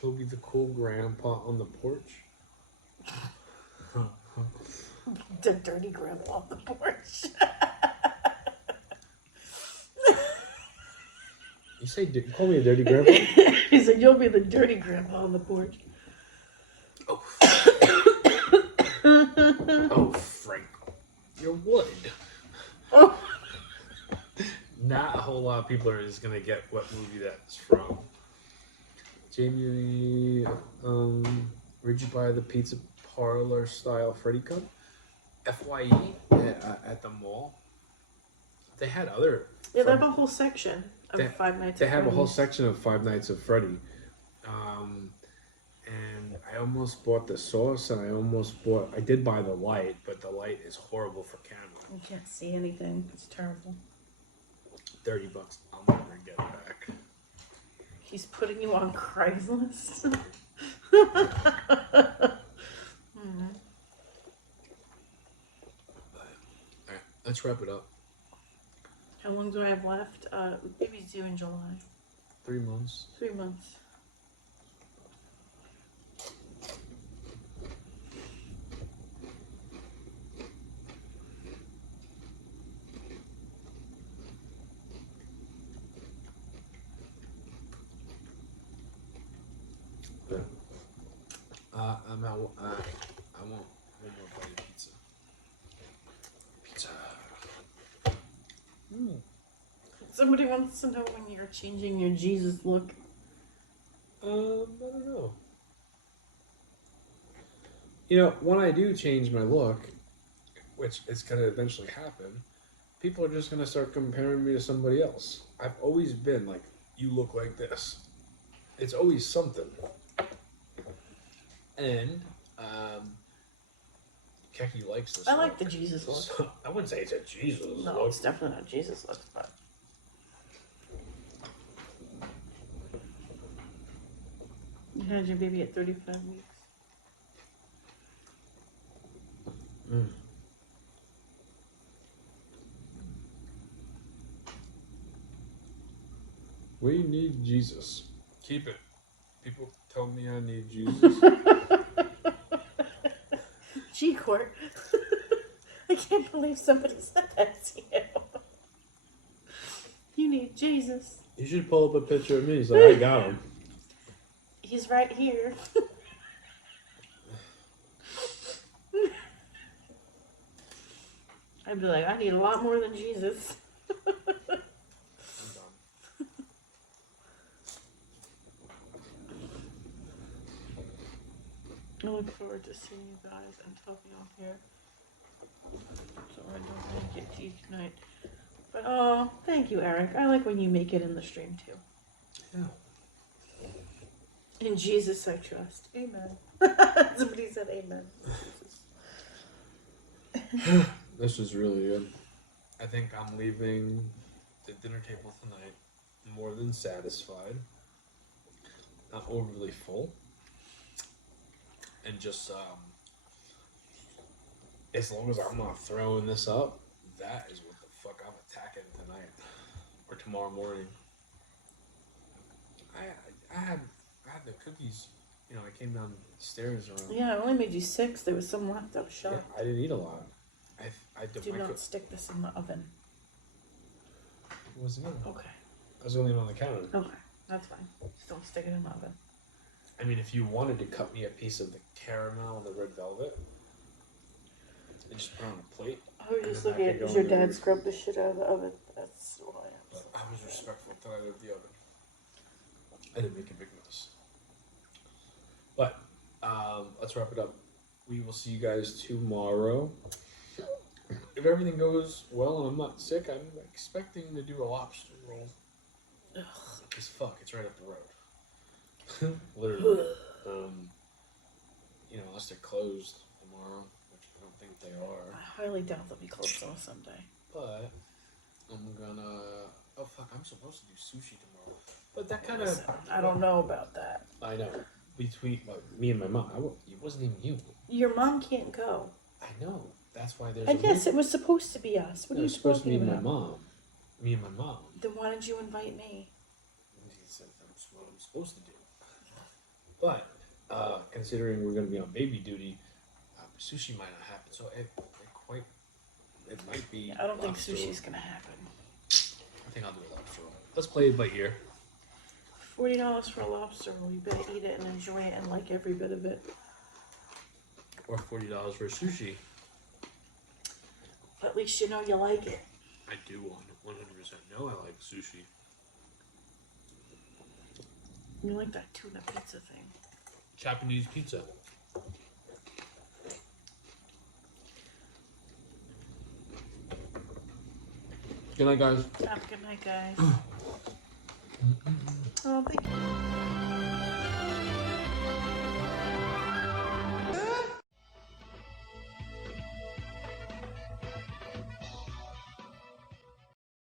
He'll be the cool grandpa on the porch. The dirty grandpa on the porch. You call me a dirty grandpa? He said, you'll be the dirty grandpa on the porch. Oh. Oh, Frank. You're wood. Oh. Not a whole lot of people are just going to get what movie that's from. Jamie, where'd you buy the pizza parlor style Freddy cup? FYE at the mall. They had other. Yeah, they have a whole section of They- Five Nights They at have a whole Freddy's. section of Five Nights at Freddy. And I almost bought the sauce, and I did buy the light, but the light is horrible for camera. You can't see anything. It's terrible. $30. I'll never get it back. He's putting you on Craigslist. Alright, let's wrap it up. How long do I have left? Baby's due in July. 3 months. 3 months. I want one more bite of pizza. Pizza. Somebody wants to know when you're changing your Jesus look. I don't know. You know, when I do change my look, which is going to eventually happen, people are just going to start comparing me to somebody else. I've always been like, you look like this. It's always something. And Keki likes this. I like the Jesus look. So, I wouldn't say it's a Jesus No, look. it's definitely not Jesus look, but. You had your baby at 35 weeks. Mm. We need Jesus. Keep it. People tell me I need Jesus. G-Court. I can't believe somebody said that to you. You need Jesus. You should pull up a picture of me so I got him. He's right here. I'd be like, I need a lot more than Jesus. I look forward to seeing you guys until I'm here. So I don't make it to you tonight. But oh, thank you, Eric. I like when you make it in the stream too. Yeah. In Jesus I trust. Amen. Somebody said amen. This was really good. I think I'm leaving the dinner table tonight more than satisfied. Not overly full. And just, as long as I'm not throwing this up, that is what the fuck I'm attacking tonight. Or tomorrow morning. I had the cookies, you know, I came downstairs around. Yeah, I only made you 6. There was some left. I was shocked. Yeah, I didn't eat a lot. I did Do not stick this in the oven. It wasn't in. Okay. I was only on the counter. Okay. That's fine. Just don't stick it in the oven. I mean, if you wanted to cut me a piece of the caramel and the red velvet, and just put it on a plate. I was just then looking I at could does go your in the- dad scrub the shit out of the oven? That's what I am. But I was respectful till I left the oven. I didn't make a big mess. But let's wrap it up. We will see you guys tomorrow. If everything goes well and I'm not sick, I'm expecting to do a lobster roll. Ugh. Because fuck, it's right up the road. Literally. You know, unless they're closed tomorrow, which I don't think they are. I highly doubt they'll be closed on a Sunday. But I'm gonna. Oh fuck! I'm supposed to do sushi tomorrow. But that kind of. Listen, I don't know about that. I know. Between me and my mom, it wasn't even you. Your mom can't go. I know. That's why there's. And yes, it was supposed to be us. What it are you was supposed to be talking my about? mom. Me and my mom. Then why did you invite me? He said that's what I'm supposed to do. But considering we're going to be on baby duty, sushi might not happen. So it might be. I don't think lobster. sushi's gonna happen. I think I'll do a lobster roll. Let's play it by ear. $40 for a lobster roll. You better eat it and enjoy it and like every bit of it. Or $40 for sushi. But at least you know you like it. I do 100% know I like sushi. You like that tuna pizza thing. Japanese pizza. Good night, guys. Have a good night, guys. Oh, thank you.